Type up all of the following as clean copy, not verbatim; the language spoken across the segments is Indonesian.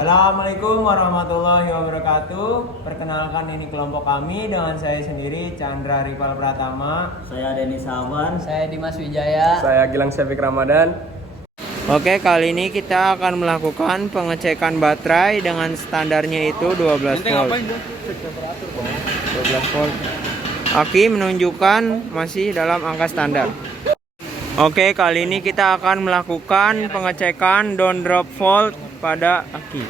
Assalamualaikum warahmatullahi wabarakatuh. Perkenalkan, ini kelompok kami dengan saya sendiri Chandra Rival Pratama. Saya Denny Saban. Saya Dimas Wijaya. Saya Gilang Syafik Ramadan. Oke, kali ini kita akan melakukan pengecekan baterai dengan standarnya itu 12 volt. 12 volt. Aki menunjukkan masih dalam angka standar. Oke, kali ini kita akan melakukan pengecekan down drop volt pada aki.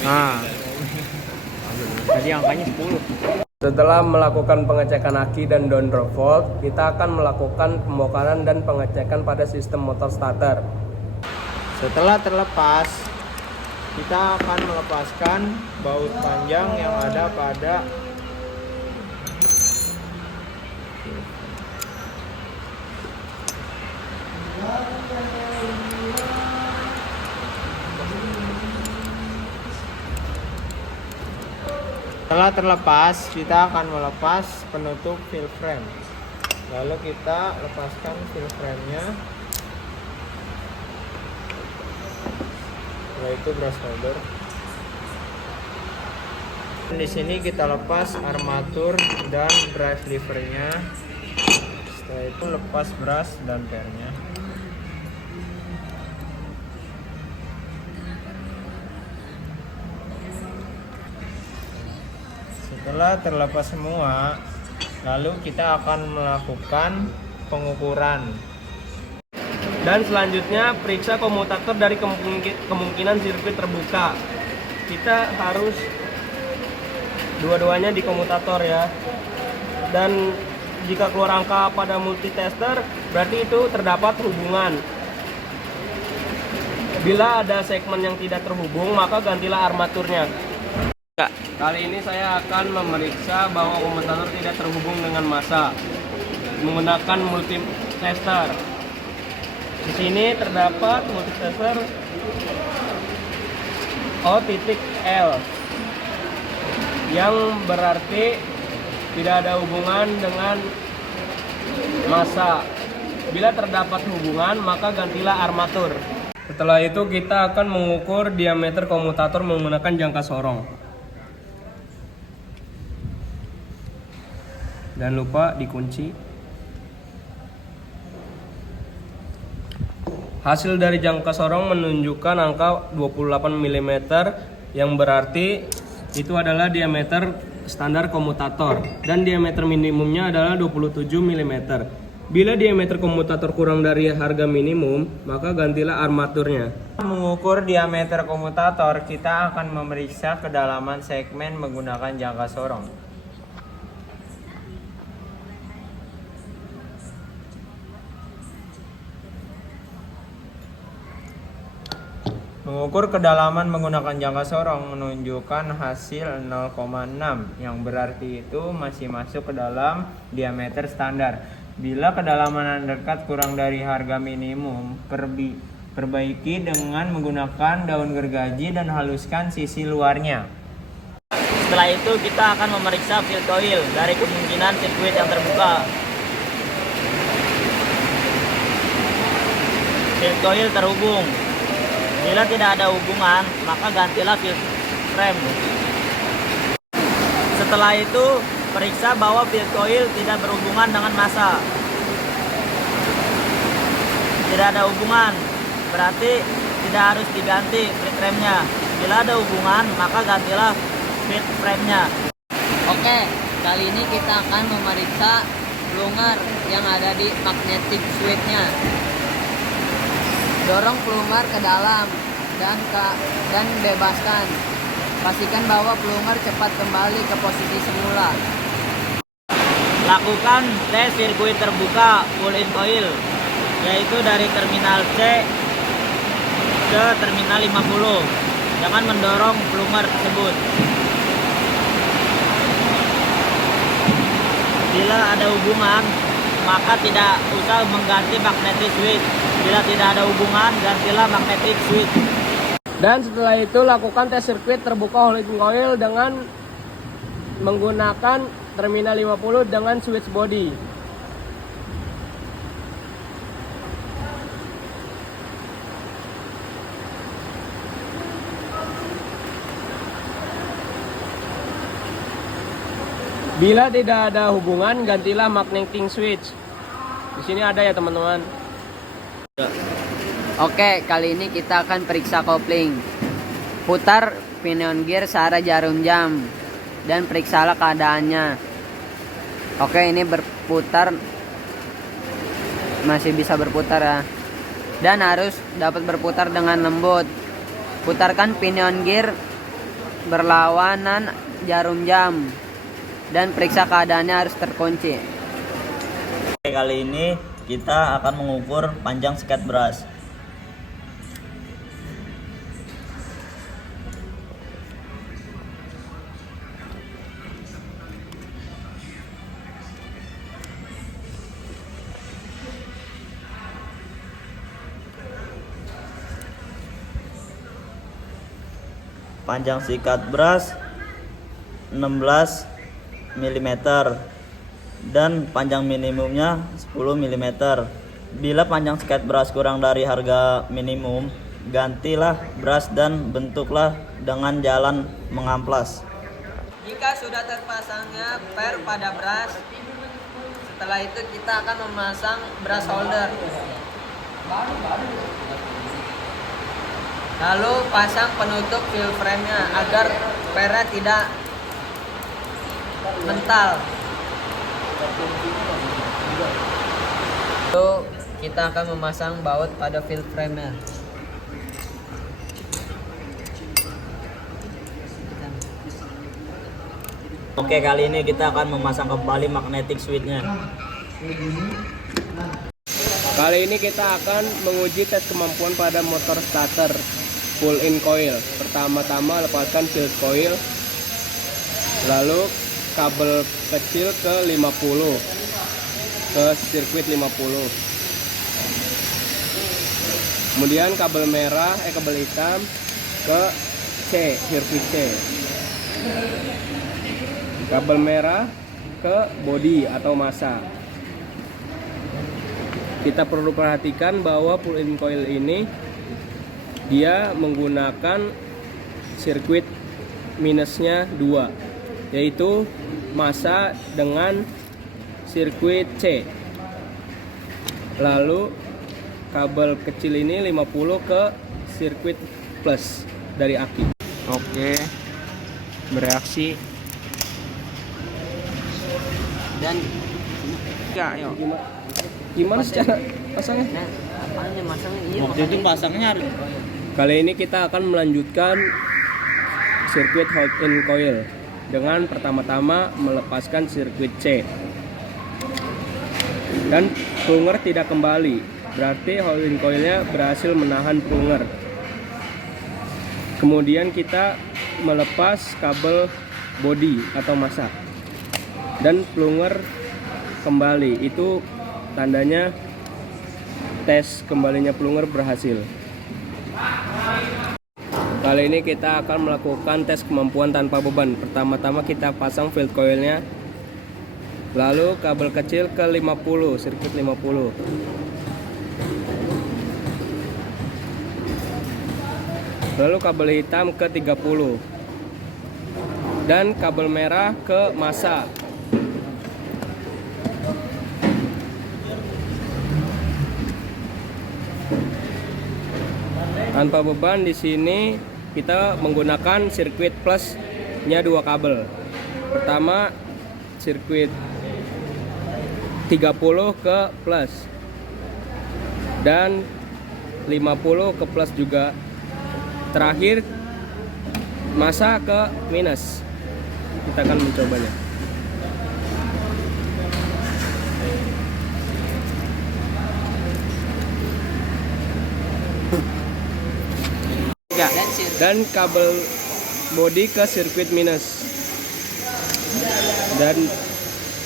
Nah, tadi angkanya 10. Setelah melakukan pengecekan aki dan down drop volt, kita akan melakukan pembongkaran dan pengecekan pada sistem motor starter. Setelah terlepas, kita akan melepaskan baut panjang yang ada pada Setelah terlepas, kita akan melepas penutup fill frame. Lalu kita lepaskan fill frame-nya. Setelah itu brush holder. Di sini kita lepas armatur dan drive lever-nya. Setelah itu lepas brush dan pair-nya. Setelah terlepas semua, lalu kita akan melakukan pengukuran. Dan selanjutnya periksa komutator dari kemungkinan sirkuit terbuka. Kita harus dua-duanya di komutator ya. Dan jika keluar angka pada multitester, berarti itu terdapat hubungan. Bila ada segmen yang tidak terhubung, maka gantilah armaturnya. Kali ini saya akan memeriksa bahwa komutator tidak terhubung dengan massa menggunakan multitester. Di sini terdapat multitester O.L yang berarti tidak ada hubungan dengan massa. Bila terdapat hubungan, maka gantilah armatur. Setelah itu kita akan mengukur diameter komutator menggunakan jangka sorong. Dan lupa dikunci. Hasil dari jangka sorong menunjukkan angka 28 mm yang berarti itu adalah diameter standar komutator dan diameter minimumnya adalah 27 mm. Bila diameter komutator kurang dari harga minimum, maka gantilah armaturnya. Mengukur diameter komutator, kita akan memeriksa kedalaman segmen menggunakan jangka sorong. Mengukur kedalaman menggunakan jangka sorong menunjukkan hasil 0,6 yang berarti itu masih masuk ke dalam diameter standar. Bila kedalaman undercut kurang dari harga minimum, perbaiki dengan menggunakan daun gergaji dan haluskan sisi luarnya. Setelah itu kita akan memeriksa field coil dari kemungkinan sirkuit yang terbuka. Field coil terhubung. Bila tidak ada hubungan, maka gantilah field frame. Setelah itu, periksa bahwa field coil tidak berhubungan dengan massa. Tidak ada hubungan, berarti tidak harus diganti field frame-nya. Bila ada hubungan, maka gantilah field frame-nya. Oke, kali ini kita akan memeriksa plunger yang ada di magnetic switch-nya. Dorong plunger ke dalam dan bebaskan. Pastikan bahwa plunger cepat kembali ke posisi semula. Lakukan tes sirkuit terbuka pull-in coil, yaitu dari terminal C ke terminal 50. Jangan mendorong plunger tersebut. Bila ada hubungan, maka tidak usah mengganti magnetic switch. Bila tidak ada hubungan, gantilah magnetic switch. Dan setelah itu lakukan tes sirkuit terbuka holding coil dengan menggunakan terminal 50 dengan switch body. Bila tidak ada hubungan, gantilah magnetic switch. Di sini ada ya teman-teman. Oke, kali ini kita akan periksa kopling. Putar pinion gear searah jarum jam dan periksalah keadaannya. Oke, ini berputar, masih bisa berputar ya. Dan harus dapat berputar dengan lembut. Putarkan pinion gear berlawanan jarum jam dan periksa keadaannya harus terkunci. Kali ini kita akan mengukur panjang sikat brush. Panjang sikat brush 16 mm dan panjang minimumnya 10 mm. Bila panjang sikat brush kurang dari harga minimum, gantilah brush dan bentuklah dengan jalan mengamplas. Jika sudah terpasangnya per pada brush, setelah itu kita akan memasang brush holder. Lalu pasang penutup fill frame-nya agar pernya tidak mental. Lalu kita akan memasang baut pada fill frame-nya. Oke, kali ini kita akan memasang kembali magnetic switch-nya. Kali ini kita akan menguji tes kemampuan pada motor starter pull-in coil. Pertama-tama lepaskan field coil, lalu kabel kecil ke 50 ke sirkuit 50. Kemudian kabel hitam ke C, sirkuit C. Kabel merah ke bodi atau massa. Kita perlu perhatikan bahwa pull-in coil ini dia menggunakan sirkuit minusnya 2, yaitu massa dengan sirkuit C. Lalu kabel kecil ini 50 ke sirkuit plus dari aki. Oke, bereaksi. Dan Ya, yuk. Gimana cara pasangnya? nah, apanya masangnya? Iya, Waktu itu pasangnya harus Kali ini kita akan melanjutkan sirkuit hold-in coil dengan pertama-tama melepaskan sirkuit C. Dan plunger tidak kembali, berarti hold-in coilnya berhasil menahan plunger. Kemudian kita melepas kabel bodi atau massa dan plunger kembali. Itu tandanya tes kembalinya plunger berhasil. Kali ini kita akan melakukan tes kemampuan tanpa beban. Pertama-tama kita pasang field coilnya, lalu kabel kecil ke 50, sirkuit 50. Lalu kabel hitam ke 30 dan kabel merah ke massa. Tanpa beban di sini kita menggunakan sirkuit plusnya 2 kabel. Pertama sirkuit 30 ke plus dan 50 ke plus juga. Terakhir massa ke minus. Kita akan mencobanya. Dan kabel bodi ke sirkuit minus. Dan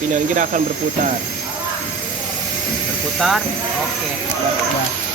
pinion gear akan berputar. berputar. Oke.